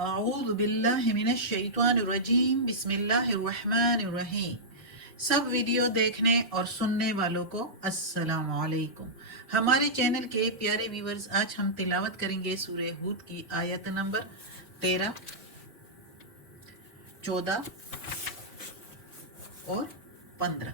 اعوذ باللہ من الشیطان الرجیم بسم اللہ الرحمن الرحیم۔ سب ویڈیو دیکھنے اور سننے والوں کو السلام علیکم۔ ہمارے چینل کے پیارے ویورز، آج ہم تلاوت کریں گے سورہ ہود کی آیت نمبر 13، 14 اور 15،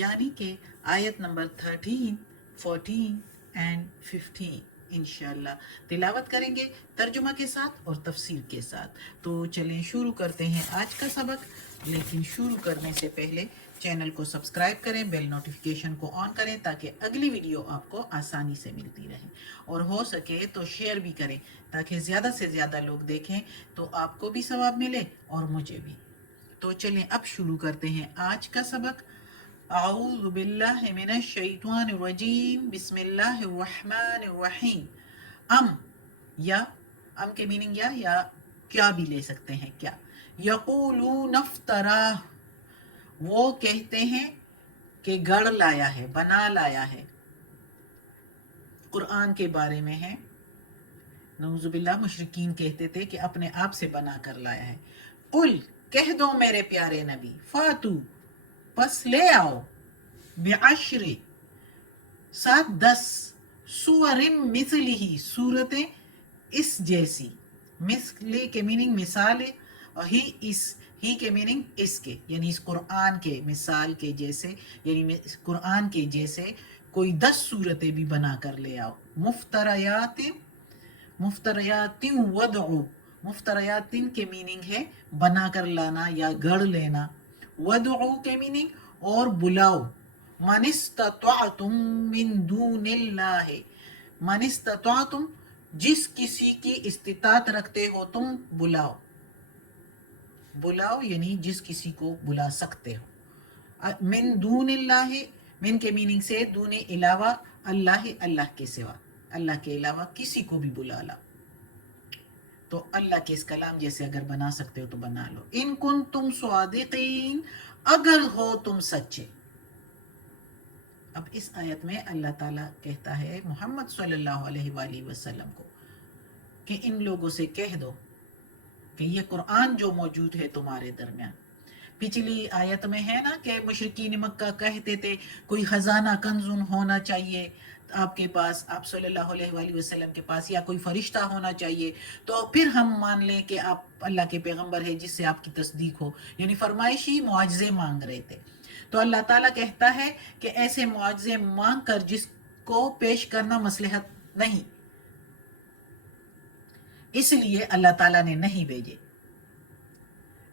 یعنی کہ آیت نمبر 13، 14 اینڈ 15 انشاءاللہ تلاوت کریں گے ترجمہ کے ساتھ اور تفسیر کے ساتھ۔ تو چلیں شروع کرتے ہیں آج کا سبق، لیکن شروع کرنے سے پہلے چینل کو سبسکرائب کریں، بیل نوٹیفیکیشن کو آن کریں تاکہ اگلی ویڈیو آپ کو آسانی سے ملتی رہے، اور ہو سکے تو شیئر بھی کریں تاکہ زیادہ سے زیادہ لوگ دیکھیں تو آپ کو بھی ثواب ملے اور مجھے بھی۔ تو چلیں اب شروع کرتے ہیں آج کا سبق۔ اعوذ باللہ من الشیطان الرجیم بسم اللہ الرحمن الرحیم۔ ام کے میننگ یا کیا بھی لے سکتے ہیں، کیا۔ یقولون افتراہ، وہ کہتے ہیں کہ گڑ لایا ہے، بنا لایا ہے، قرآن کے بارے میں ہے۔ نعوذ باللہ، مشرکین کہتے تھے کہ اپنے آپ سے بنا کر لایا ہے۔ قل، کہہ دو میرے پیارے نبی، فاتو، پس لے آؤ، بعشر، 10 سور مثلہ، صورتیں اس جیسی۔ مثل کے میننگ مثال ہے، اور ہی کے میننگ اس کے، یعنی اس قرآن کے مثال کے جیسے، یعنی قرآن کے جیسے کوئی 10 صورتیں بھی بنا کر لے آؤ۔ مفتریات ودعو، مفتریات کے میننگ ہے بنا کر لانا یا گڑھ لینا، ودعو کے میننگ اور بلاؤ، من استطعتم من دون اللہ، من استطعتم جس کسی کی استطاعت رکھتے ہو تم بلاؤ، بلاؤ یعنی جس کسی کو بلا سکتے ہو۔ من دون اللہ، من کے میننگ سے دون علاوہ، اللہ اللہ کے سوا، اللہ کے علاوہ کسی کو بھی بلا لاؤ۔ تو اللہ کے اس کلام جیسے اگر بنا سکتے ہو تو بنا لو۔ ان کنتم صادقین، اگر ہو تم سچے۔ اب اس آیت میں اللہ تعالیٰ کہتا ہے محمد صلی اللہ علیہ وآلہ وسلم کو کہ ان لوگوں سے کہہ دو کہ یہ قرآن جو موجود ہے تمہارے درمیان، پچھلی آیت میں ہے نا کہ مشرکین مکہ کہتے تھے کوئی خزانہ کنزون ہونا چاہیے آپ کے پاس، آپ صلی اللہ علیہ وآلہ وسلم کے پاس، یا کوئی فرشتہ ہونا چاہیے تو پھر ہم مان لیں کہ آپ اللہ کے پیغمبر ہے، جس سے آپ کی تصدیق ہو، یعنی فرمائشی معاجزے مانگ رہے تھے۔ تو اللہ تعالیٰ کہتا ہے کہ ایسے معاجزے مانگ کر جس کو پیش کرنا مصلحت نہیں، اس لیے اللہ تعالیٰ نے نہیں بھیجے۔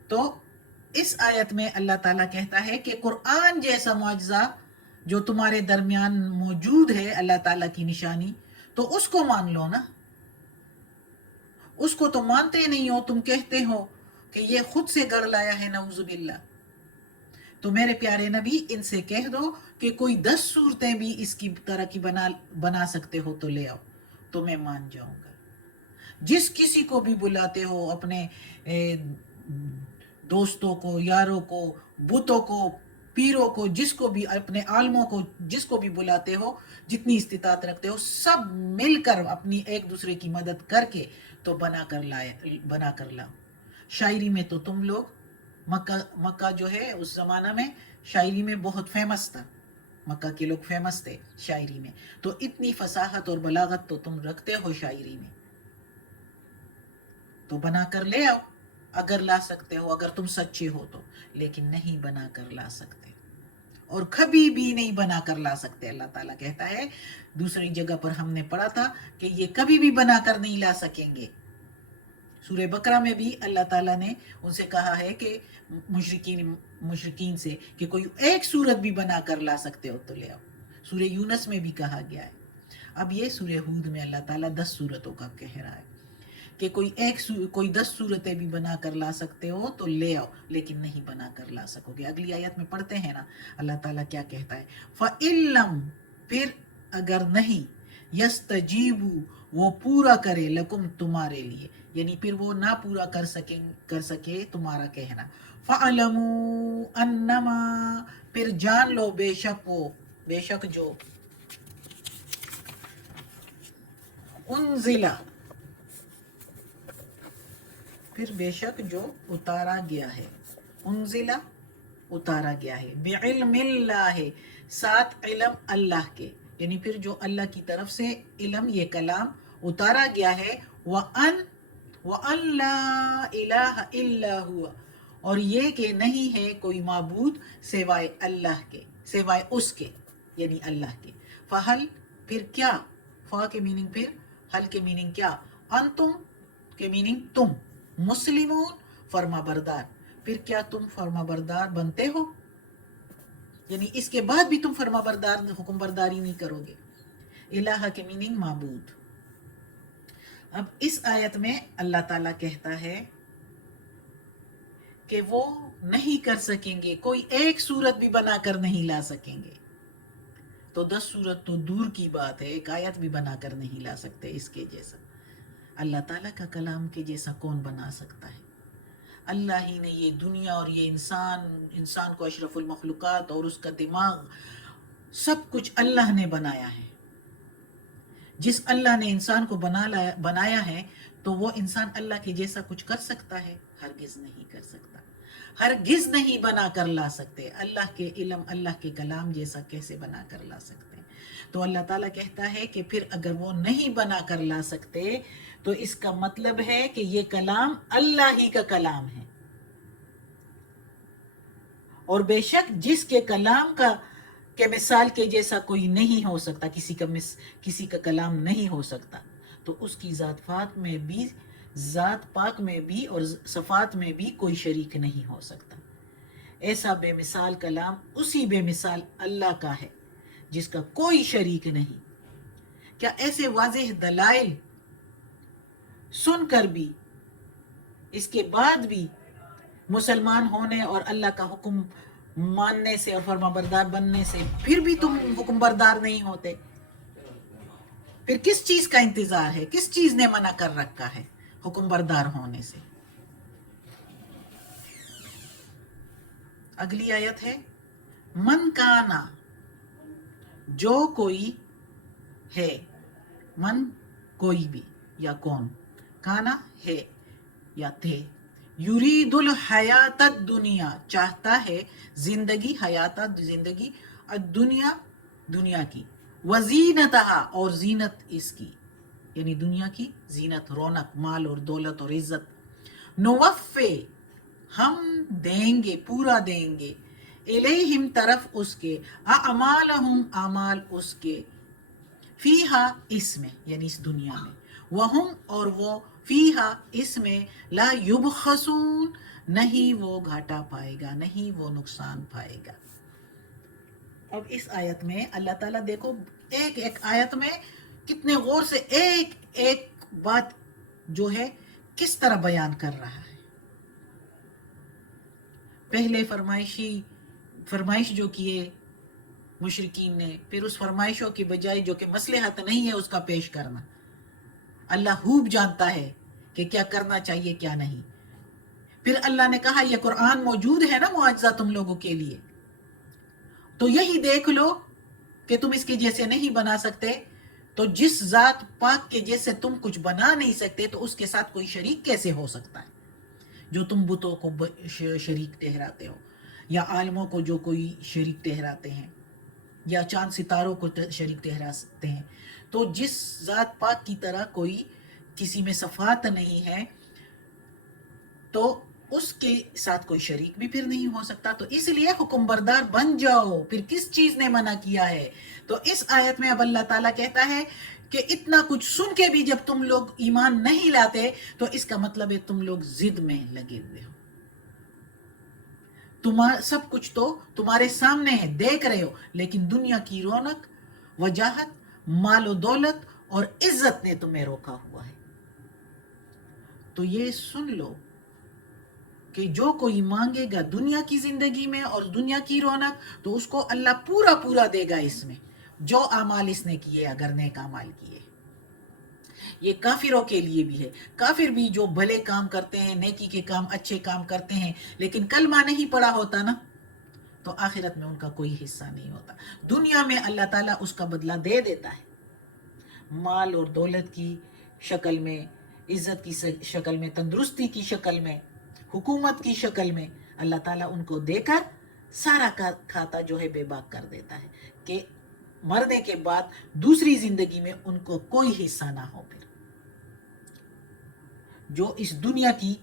تو اس آیت میں اللہ تعالیٰ کہتا ہے کہ قرآن جیسا معجزہ جو تمہارے درمیان موجود ہے، اللہ تعالیٰ کی نشانی، تو اس کو مان لو نا۔ اس کو تو مانتے نہیں ہو، تم کہتے ہو کہ یہ خود سے گڑھ لایا ہے، نعوذ باللہ۔ تو میرے پیارے نبی ان سے کہہ دو کہ کوئی 10 صورتیں بھی اس کی طرح کی بنا سکتے ہو تو لے آؤ، تو میں مان جاؤں گا۔ جس کسی کو بھی بلاتے ہو، اپنے دوستوں کو، یاروں کو، بتوں کو، پیروں کو، جس کو بھی، اپنے عالموں کو، جس کو بھی بلاتے ہو، جتنی استطاعت رکھتے ہو، سب مل کر اپنی ایک دوسرے کی مدد کر کے تو بنا کر لاؤ۔ شاعری میں تو تم لوگ، مکہ جو ہے اس زمانہ میں شاعری میں بہت فیمس تھا، مکہ کے لوگ فیمس تھے شاعری میں، تو اتنی فصاحت اور بلاغت تو تم رکھتے ہو شاعری میں، تو بنا کر لے آؤ اگر لا سکتے ہو، اگر تم سچے ہو تو، لیکن نہیں بنا کر لا سکتے، اور کبھی بھی نہیں بنا کر لا سکتے۔ اللہ تعالیٰ کہتا ہے، دوسری جگہ پر ہم نے پڑھا تھا کہ یہ کبھی بھی بنا کر نہیں لا سکیں گے۔ سورہ بقرہ میں بھی اللہ تعالیٰ نے ان سے کہا ہے کہ مشرکین سے کہ کوئی ایک صورت بھی بنا کر لا سکتے ہو تو لے آؤ۔ سورہ یونس میں بھی کہا گیا ہے۔ اب یہ سورہ ہود میں اللہ تعالیٰ 10 صورتوں کا کہہ رہا ہے کہ کوئی 10 صورتیں بھی بنا کر لا سکتے ہو تو لے آؤ، لیکن نہیں بنا کر لا سکو گے۔ اگلی آیت میں پڑھتے ہیں نا اللہ تعالیٰ کیا کہتا ہے، فَإِن لَّمْ، پھر اگر نہیں، يَسْتَجِيبُوا، وہ پورا کرے، لَكُمْ، تمہارے لیے، یعنی پھر وہ نہ پورا کر سکے تمہارا کہنا، فَعْلَمُوا أَنَّمَا، پھر جان لو بے شک جو انزلہ، پھر بے شک جو اتارا گیا ہے، انزلہ اتارا گیا ہے، بعلم اللہ ساتھ علم اللہ کے، یعنی پھر جو اللہ کی طرف سے علم یہ کلام اتارا گیا ہے، وَأَن لَا إِلَٰهَ إِلَّا هُوَ، اور یہ کہ نہیں ہے کوئی معبود سوائے اللہ کے، سوائے اس کے یعنی اللہ کے، فہل پھر کیا، فا کے میننگ پھر، حل کے میننگ کیا، انتم کے میننگ تم، مسلمون فرما بردار، پھر کیا تم فرما بردار بنتے ہو، یعنی اس کے بعد بھی تم فرما بردار حکم برداری نہیں کرو گے، الہ کے میننگ معبود۔ اب اس آیت میں اللہ تعالیٰ کہتا ہے کہ وہ نہیں کر سکیں گے، کوئی ایک صورت بھی بنا کر نہیں لا سکیں گے، تو 10 صورت تو دور کی بات ہے، ایک آیت بھی بنا کر نہیں لا سکتے اس کے جیسا۔ اللہ تعالیٰ کا کلام کے جیسا کون بنا سکتا ہے؟ اللہ ہی نے یہ دنیا اور یہ انسان کو اشرف المخلوقات اور اس کا دماغ سب کچھ اللہ نے بنایا ہے۔ جس اللہ نے انسان کو بنایا ہے تو وہ انسان اللہ کے جیسا کچھ کر سکتا ہے؟ ہرگز نہیں کر سکتا، ہرگز نہیں بنا کر لا سکتے۔ اللہ کے علم، اللہ کے کلام جیسا کیسے بنا کر لا سکتے ہیں؟ تو اللہ تعالیٰ کہتا ہے کہ پھر اگر وہ نہیں بنا کر لا سکتے تو اس کا مطلب ہے کہ یہ کلام اللہ ہی کا کلام ہے، اور بے شک جس کے کلام کے مثال کے جیسا کوئی نہیں ہو سکتا، کسی کا کلام نہیں ہو سکتا، تو اس کی ذات پاک میں بھی اور صفات میں بھی کوئی شریک نہیں ہو سکتا۔ ایسا بے مثال کلام اسی بے مثال اللہ کا ہے جس کا کوئی شریک نہیں۔ کیا ایسے واضح دلائل سن کر بھی، اس کے بعد بھی مسلمان ہونے اور اللہ کا حکم ماننے سے اور فرما بردار بننے سے پھر بھی تم حکم بردار نہیں ہوتے؟ پھر کس چیز کا انتظار ہے؟ کس چیز نے منع کر رکھا ہے حکم بردار ہونے سے؟ اگلی آیت ہے، من کانا، جو کوئی ہے، من کوئی بھی یا کون، کانا ہے یا تھے، یرید الحیات الدنیا چاہتا ہے زندگی، حیات زندگی، الدنیا دنیا کی، وزینتہا اور زینت اس کی، یعنی دنیا کی زینت، رونق، مال اور دولت اور عزت، نوفے ہم دیں گے، پورا دیں گے، الیہم طرف اس کے، اعمالہم اعمال اس کے، فیہا اس میں یعنی اس دنیا میں، وہم اور وہ، فیہا اس میں، لا یبخسون نہیں وہ گھاٹا پائے گا، نہیں وہ نقصان پائے گا۔ اب اس آیت میں اللہ تعالیٰ دیکھو ایک ایک آیت میں کتنے غور سے ایک ایک بات جو ہے کس طرح بیان کر رہا ہے۔ پہلے فرمائش جو کیے مشرکین نے، پھر اس فرمائشوں کی بجائے جو کہ مصلحت نہیں ہے اس کا پیش کرنا۔ اللہ خوب جانتا ہے کہ کیا کرنا چاہیے کیا نہیں۔ پھر اللہ نے کہا یہ قرآن موجود ہے نا معجزہ تم لوگوں کے لیے، تو یہی دیکھ لو کہ تم اس کے جیسے نہیں بنا سکتے، تو جس ذات پاک کے جیسے تم کچھ بنا نہیں سکتے تو اس کے ساتھ کوئی شریک کیسے ہو سکتا ہے؟ جو تم بتوں کو شریک ٹھہراتے ہو، یا عالموں کو جو کوئی شریک ٹھہراتے ہیں، یا چاند ستاروں کو شریک ٹھہراتے ہیں، تو جس ذات پاک کی طرح کوئی کسی میں صفات نہیں ہے تو اس کے ساتھ کوئی شریک بھی پھر نہیں ہو سکتا، تو اس لیے حکم بردار بن جاؤ۔ پھر کس چیز نے منع کیا ہے؟ تو اس آیت میں اب اللہ تعالیٰ کہتا ہے کہ اتنا کچھ سن کے بھی جب تم لوگ ایمان نہیں لاتے تو اس کا مطلب ہے تم لوگ ضد میں لگے ہوئے ہو، سب کچھ تو تمہارے سامنے ہے، دیکھ رہے ہو، لیکن دنیا کی رونق، وجاہت، مال و دولت اور عزت نے تمہیں روکا ہوا ہے۔ تو یہ سن لو کہ جو کوئی مانگے گا دنیا کی زندگی میں اور دنیا کی رونق تو اس کو اللہ پورا پورا دے گا اس میں، جو اعمال اس نے کیے، اگر نیک اعمال کیے۔ یہ کافروں کے لیے بھی ہے، کافر بھی جو بھلے کام کرتے ہیں، نیکی کے کام، اچھے کام کرتے ہیں، لیکن کلمہ نہیں پڑا ہوتا نا، تو آخرت میں ان کا کوئی حصہ نہیں ہوتا۔ دنیا میں اللہ تعالیٰ اس کا بدلہ دے دیتا ہے، مال اور دولت کی شکل میں، عزت کی شکل میں، تندرستی کی شکل میں، حکومت کی شکل میں، اللہ تعالیٰ ان کو دے کر سارا کھاتا جو ہے بے باک کر دیتا ہے کہ مرنے کے بعد دوسری زندگی میں ان کو کوئی حصہ نہ ہو پھر، جو اس دنیا کی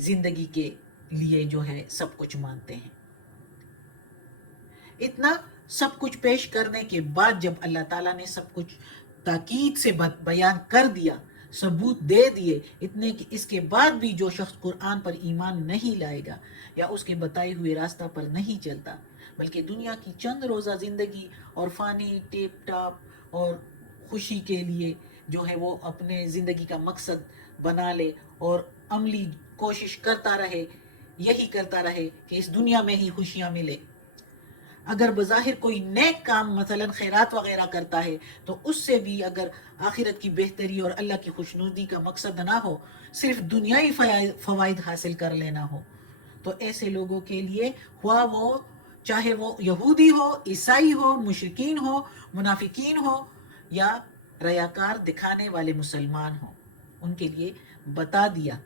زندگی کے لیے جو ہے سب کچھ مانتے ہیں۔ اتنا سب کچھ پیش کرنے کے بعد جب اللہ تعالیٰ نے سب کچھ تاکید سے بیان کر دیا، ثبوت دے دیے، اتنے کہ اس کے بعد بھی جو شخص قرآن پر ایمان نہیں لائے گا یا اس کے بتائے ہوئے راستہ پر نہیں چلتا، بلکہ دنیا کی چند روزہ زندگی اور فانی ٹیپ ٹاپ اور خوشی کے لیے جو ہے وہ اپنے زندگی کا مقصد بنا لے اور عملی کوشش کرتا رہے، یہی کرتا رہے کہ اس دنیا میں ہی خوشیاں ملے، اگر بظاہر کوئی نیک کام مثلا خیرات وغیرہ کرتا ہے تو اس سے بھی اگر آخرت کی بہتری اور اللہ کی خوشنودی کا مقصد نہ ہو، صرف دنیائی فوائد حاصل کر لینا ہو، تو ایسے لوگوں کے لیے خواہ وہ چاہے وہ یہودی ہو، عیسائی ہو، مشرکین ہو، منافقین ہو یا ریاکار دکھانے والے مسلمان ہوں، ان کے لیے بتا دیا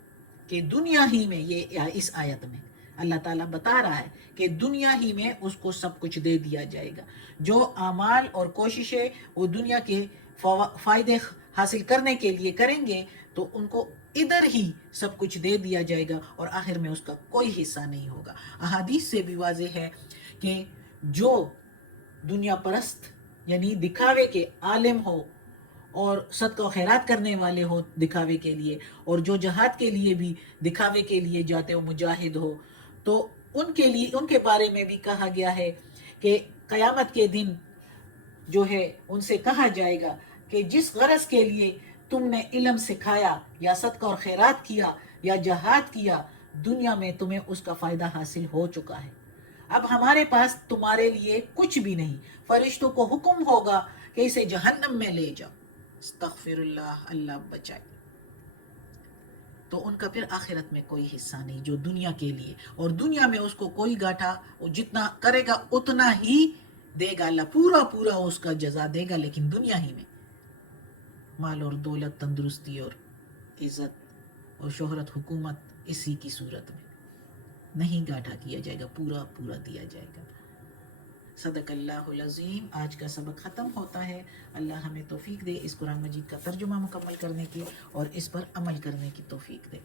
کہ دنیا ہی میں یہ اس آیت میں اللہ تعالیٰ بتا رہا ہے کہ دنیا ہی میں اس کو سب کچھ دے دیا جائے گا، جو اعمال اور کوششیں وہ دنیا کے فائدے حاصل کرنے کے لیے کریں گے تو ان کو ادھر ہی سب کچھ دے دیا جائے گا اور آخر میں اس کا کوئی حصہ نہیں ہوگا۔ احادیث سے بھی واضح ہے کہ جو دنیا پرست یعنی دکھاوے کے عالم ہو اور صدقہ و خیرات کرنے والے ہو دکھاوے کے لیے، اور جو جہاد کے لیے بھی دکھاوے کے لیے جاتے ہو مجاہد ہو، تو ان کے لیے ان کے بارے میں بھی کہا گیا ہے کہ قیامت کے دن جو ہے ان سے کہا جائے گا کہ جس غرض کے لیے تم نے علم سکھایا یا صدقہ اور خیرات کیا یا جہاد کیا، دنیا میں تمہیں اس کا فائدہ حاصل ہو چکا ہے، اب ہمارے پاس تمہارے لیے کچھ بھی نہیں، فرشتوں کو حکم ہوگا کہ اسے جہنم میں لے جاؤ، استغفر اللہ، اللہ بچائے، تو ان کا پھر آخرت میں کوئی حصہ نہیں جو دنیا کے لیے، اور دنیا میں اس کو کوئی گاٹھا، وہ جتنا کرے گا اتنا ہی دے گا، اللہ پورا پورا اس کا جزا دے گا، لیکن دنیا ہی میں مال اور دولت، تندرستی اور عزت اور شہرت، حکومت اسی کی صورت میں نہیں گاٹھا کیا جائے گا، پورا پورا دیا جائے گا۔ صدق اللہ العظیم۔ آج کا سبق ختم ہوتا ہے، اللہ ہمیں توفیق دے اس قرآن مجید کا ترجمہ مکمل کرنے کی اور اس پر عمل کرنے کی توفیق دے۔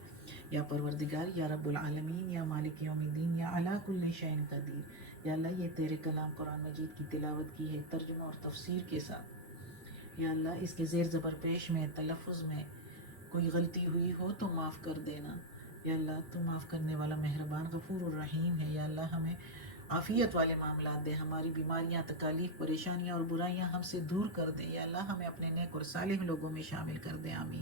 یا پروردگار، یا رب العالمین، یا مالک یوم الدین، یا علی کل شیء قدیر، یا اللہ یہ تیرے کلام قرآن مجید کی تلاوت کی ہے ترجمہ اور تفسیر کے ساتھ، یا اللہ اس کے زیر زبر پیش میں، تلفظ میں کوئی غلطی ہوئی ہو تو معاف کر دینا، یا اللہ تو معاف کرنے والا مہربان غفور الرحیم ہے، یا اللہ ہمیں عافیت والے معاملات دے، ہماری بیماریاں، تکالیف، پریشانیاں اور برائیاں ہم سے دور کر دے، یا اللہ ہمیں اپنے نیک اور صالح لوگوں میں شامل کر دے، آمین۔